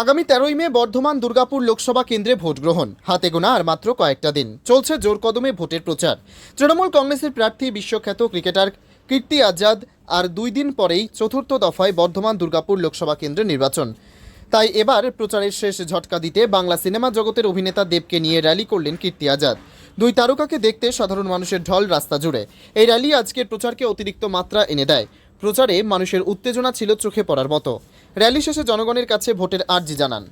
আগামী 13ই মে বর্ধমান দুর্গাপুর লোকসভা কেন্দ্রে ভোট গ্রহণ, হাতে গোনা আর মাত্র কয়েকটা দিন। চলছে জোর কদমে ভোটের প্রচার। তৃণমূল কংগ্রেসের প্রার্থী বিশ্বখ্যাত ক্রিকেটার কীর্তি আজাদ আর 2 দিন পরেই চতুর্থ দফায় বর্ধমান দুর্গাপুর লোকসভা কেন্দ্রের নির্বাচন। তাই এবার প্রচারের শেষ ঝটকা দিতে বাংলা সিনেমা জগতের অভিনেতা দেবকে নিয়ে র্যালি করলেন কীর্তি আজাদ। 2 তারকাকে দেখতে সাধারণ মানুষের ঢল রাস্তা জুড়ে। এই র্যালি আজকের প্রচারকে অতিরিক্ত মাত্রা এনে দেয়। প্রচারে মানুষের উত্তেজনা ছিল চোখে পড়ার মতো। র্যালি শেষে জনগণের কাছে ভোটের আর্জি জানান।